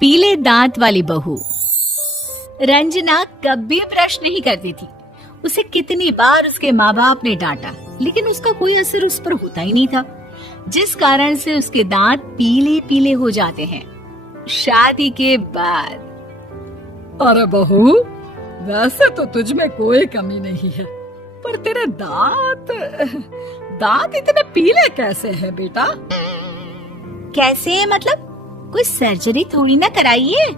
पीले दांत वाली बहू। रंजना कभी ब्रश नहीं करती थी। उसे कितनी बार उसके माँ बाप ने डांटा, लेकिन उसका कोई असर उस पर होता ही नहीं था, जिस कारण से उसके दांत पीले पीले हो जाते हैं। शादी के बाद। अरे बहू, वैसे तो तुझ में कोई कमी नहीं है, पर तेरे दांत इतने पीले कैसे हैं बेटा? कैसे मतलब? कोई सर्जरी थोड़ी ना कराइए।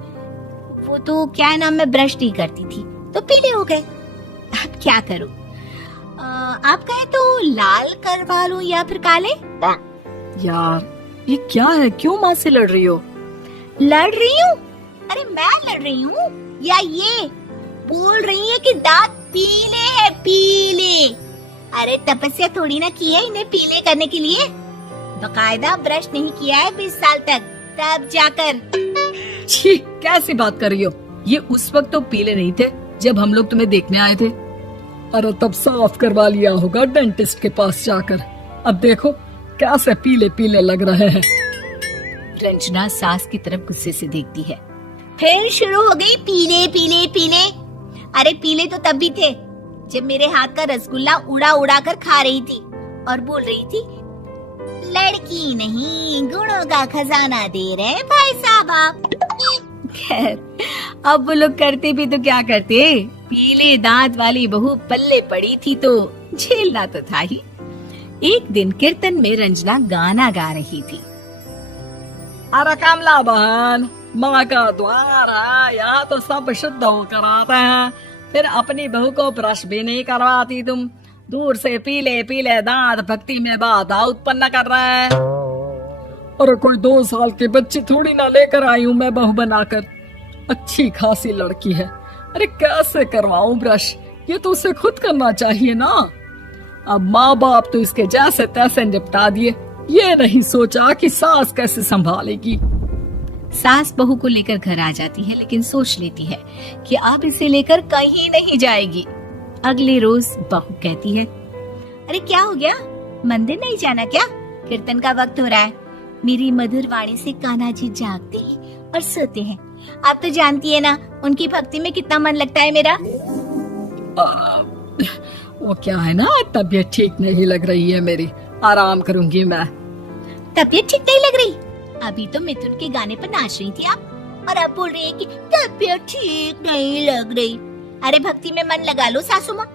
वो तो क्या नाम, मैं ब्रश नहीं करती थी तो पीले हो गए। अब क्या करूं? आप कहे तो लाल करवा लूं या फिर काले? यार ये क्या है, क्यों माँ से लड़ रही हो? लड़ रही हूँ? अरे मैं लड़ रही हूँ या ये बोल रही है कि दांत पीले हैं, पीले। अरे तपस्या थोड़ी ना की है इन्हें पीले करने के लिए। बकायदा ब्रश नहीं किया है 20 साल तक, तब जाकर। छी, कैसी बात कर रही हो? ये उस वक्त तो पीले नहीं थे जब हम लोग तुम्हें देखने आए थे। अरे तब साफ करवा लिया होगा डेंटिस्ट के पास जाकर। अब देखो कैसे पीले पीले लग रहे हैं। रंजना सास की तरफ गुस्से से देखती है। फिर शुरू हो गई पीले पीले पीले। अरे पीले तो तब भी थे जब मेरे हाथ का रसगुल्ला उड़ा उड़ा कर खा रही थी और बोल रही थी, लड़की नहीं गुणों का खजाना दे रहे भाई साहब आप। खैर, अब वो लोग करते भी तो क्या करते, पीले दांत वाली बहू पल्ले पड़ी थी तो झेलना तो था ही। एक दिन कीर्तन में रंजना गाना गा रही थी। अरे कमला बहन, माँ का द्वार है, यहाँ तो सब शुद्ध होकर आते हैं, फिर अपनी बहू को ब्रश भी नहीं करवाती तुम। दूर से पीले पीले दांत भक्ति में बाधा उत्पन्न कर रहे हैं। और कोई 2 साल के बच्चे थोड़ी ना लेकर आई हूँ मैं बहू बनाकर। अच्छी खासी लड़की है, अरे कैसे करवाऊं ब्रश? ये तो उसे खुद करना चाहिए ना। अब माँ बाप तो इसके जैसे तैसे निपटा दिए, ये नहीं सोचा कि सास कैसे संभालेगी। सास बहू को लेकर घर आ जाती है, लेकिन सोच लेती है कि अब इसे लेकर कहीं नहीं जाएगी। अगले रोज बहू कहती है, अरे क्या हो गया, मंदिर नहीं जाना क्या? कीर्तन का वक्त हो रहा है। मेरी मधुर वाणी से कान्हा जी जागते हैं और सोते हैं। आप तो जानती है ना उनकी भक्ति में कितना मन लगता है मेरा। वो क्या है ना, तबीयत ठीक नहीं लग रही है मेरी, आराम करूंगी मैं। तबीयत ठीक नहीं लग रही? अभी तो मिथुन के गाने पर नाच रही थी आप, और अब बोल रही है कि तबीयत ठीक नहीं लग रही। अरे भक्ति में मन लगा लो सासू माँ,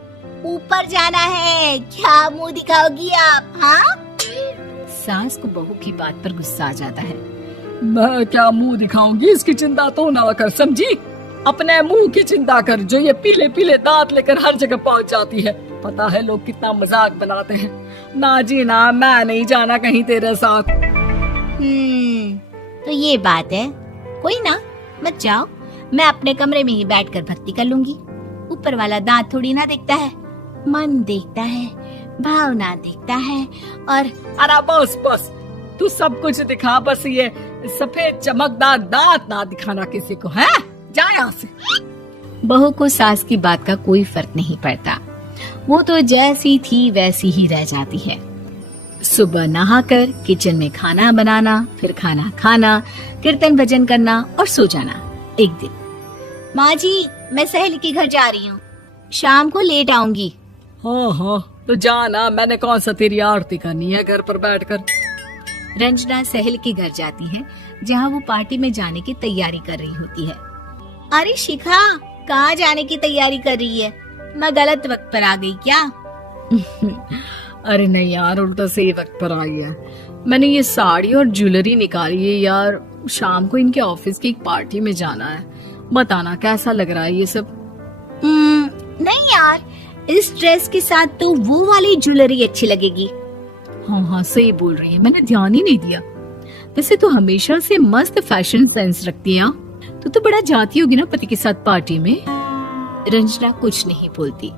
ऊपर जाना है, क्या मुंह दिखाओगी आप? हाँ? सास को बहू की बात पर गुस्सा आ जाता है। मैं क्या मुंह दिखाऊंगी, इसकी चिंता तो ना कर, समझी? अपने मुंह की चिंता कर, जो ये पीले पीले दांत लेकर हर जगह पहुंच जाती है। पता है लोग कितना मजाक बनाते हैं। ना जी ना, मैं नहीं जाना कहीं तेरे साथ। तो ये बात है, कोई ना, मत जाओ, मैं अपने कमरे में ही बैठकर भक्ति कर लूंगी। ऊपर वाला दांत थोड़ी ना देखता है, मन देखता है, भावना देखता है। और अरे बस बस, तू सब कुछ दिखा, बस ये सफेद चमकदार दांत ना दिखाना किसी को, है? जा यहाँ से। बहू को सास की बात का कोई फर्क नहीं पड़ता, वो तो जैसी थी वैसी ही रह जाती है। सुबह नहाकर किचन में खाना बनाना, फिर खाना खाना, कीर्तन भजन करना और सो जाना। एक दिन, माँ जी मैं सहेली के घर जा रही हूँ, शाम को लेट आऊंगी। हाँ, तो जाना, मैंने कौन सा तेरी आरती करनी है घर पर बैठकर। रंजना सहेली के घर जाती है, जहाँ वो पार्टी में जाने की तैयारी कर रही होती है। अरे शिखा, कहाँ जाने की तैयारी कर रही है? मैं गलत वक्त पर आ गई क्या? अरे नहीं यार, उल्टा सही वक्त पर आई है। मैंने ये साड़ी और ज्वेलरी निकाली है यार, शाम को इनके ऑफिस की एक पार्टी में जाना है। बताना कैसा लग रहा है ये सब? नहीं यार, इस ड्रेस के साथ तो वो वाली ज्वेलरी अच्छी लगेगी। हाँ सही बोल रही है, मैंने ध्यान ही नहीं दिया। वैसे तो हमेशा से मस्त फैशन सेंस रखती है। तो बड़ा जाती होगी ना पति के साथ पार्टी में। रंजना कुछ नहीं बोलती,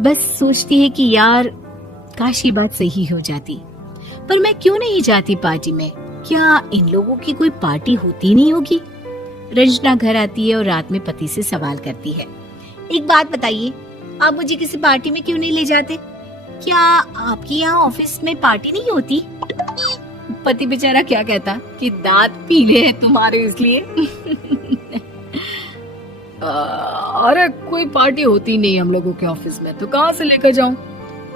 बस सोचती है कि यार काश ये बात सही हो जाती, पर मैं क्यों नहीं जाती पार्टी में? क्या इन लोगों की कोई पार्टी होती नहीं होगी? रंजना घर आती है और रात में पति से सवाल करती है, एक बात बताइए, आप मुझे किसी पार्टी में क्यों नहीं ले जाते? क्या आपके यहाँ ऑफिस में पार्टी नहीं होती? पति बेचारा क्या कहता कि दांत पीले हैं तुम्हारे इसलिए। अरे कोई पार्टी होती नहीं हम लोगों के ऑफिस में, तो कहाँ से लेकर जाऊं?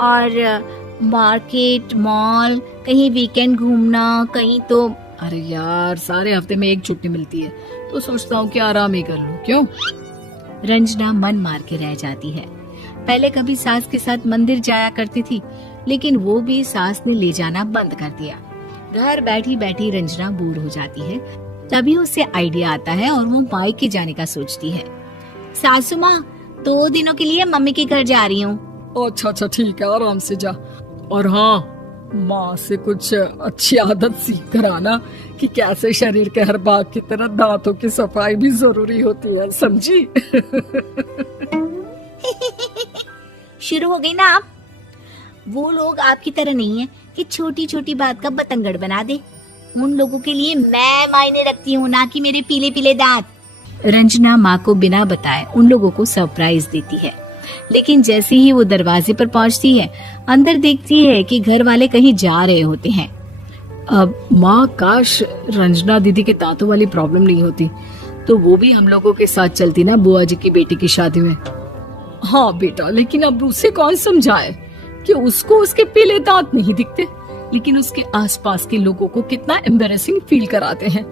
और मार्केट, मॉल, कहीं वीकेंड घूमना, कहीं तो। अरे यार सारे हफ्ते में एक छुट्टी मिलती है, तो सोचता हूँ कि आराम ही कर लूं। क्यों? रंजना मन मार के रह जाती है। पहले कभी सास के साथ मंदिर जाया करती थी, लेकिन वो भी सास ने ले जाना बंद कर दिया। घर बैठी बैठी रंजना बोर हो जाती है। तभी उसे आइडिया आता है और वो मायके जाने का सोचती है। सासू माँ, 2 दिनों के लिए मम्मी के घर जा रही हूँ। अच्छा ठीक है, आराम से जा। और हाँ, माँ से कुछ अच्छी आदत सीख कर आना कि कैसे शरीर के हर भाग की तरह दांतों की सफाई भी जरूरी होती है, समझी? शुरू हो गई ना आप। वो लोग आपकी तरह नहीं है कि छोटी छोटी बात का बतंगड़ बना दे। उन लोगों के लिए मैं मायने रखती हूँ, ना कि मेरे पीले पीले दांत। रंजना माँ को बिना बताए उन लोगों को सरप्राइज देती है, लेकिन जैसे ही वो दरवाजे पर पहुंचती है, अंदर देखती है कि घर वाले कहीं जा रहे होते हैं। अब माँ, काश रंजना दीदी के दांतों वाली प्रॉब्लम नहीं होती, तो वो भी हम लोगों के साथ चलती ना बुआ जी की बेटी की शादी में। हाँ बेटा, लेकिन अब उसे कौन समझाए कि उसको उसके पीले दांत नहीं दिखते, लेकिन उसके आसपास के लोगों को कितना एम्बैरेसिंग फील कराते हैं।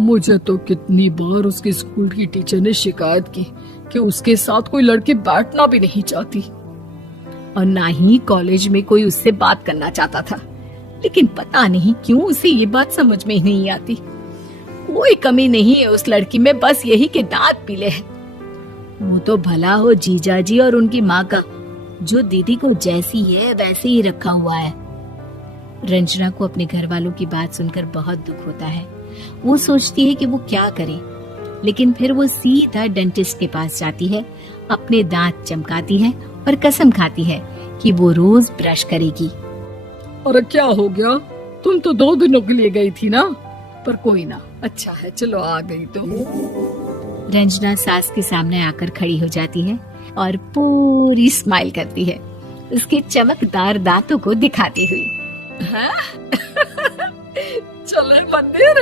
मुझे तो कितनी बार उसके स्कूल की टीचर ने शिकायत की कि उसके साथ कोई लड़की बैठना भी नहीं चाहती, और ना ही कॉलेज में कोई उससे बात करना चाहता था। लेकिन पता नहीं क्यों उसे ये बात समझ में ही नहीं आती। कोई कमी नहीं है उस लड़की में, बस यही कि दांत पीले हैं। वो तो भला हो जीजा जी और उनकी माँ का, जो दीदी को जैसी है वैसे ही रखा हुआ है। रंजना को अपने घर वालों की बात सुनकर बहुत दुख होता है। वो सोचती है कि वो क्या करे, लेकिन फिर वो सीधा डेंटिस्ट के पास जाती है, अपने दांत चमकाती है और कसम खाती है कि वो रोज ब्रश करेगी। अरे क्या हो गया? तुम तो 2 दिनों के लिए गई थी ना, पर कोई ना, अच्छा है, चलो आ गई तो। रंजना सास के सामने आकर खड़ी हो जाती है और पूरी स्माइल करती है, उसके चमकदार दांतों को दिखाती हुई। चले मंदिर।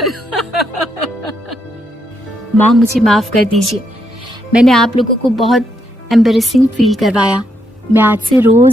माँ, मुझे माफ कर दीजिए, मैंने आप लोगों को बहुत एम्बैरेसिंग फील करवाया। मैं आज से रोज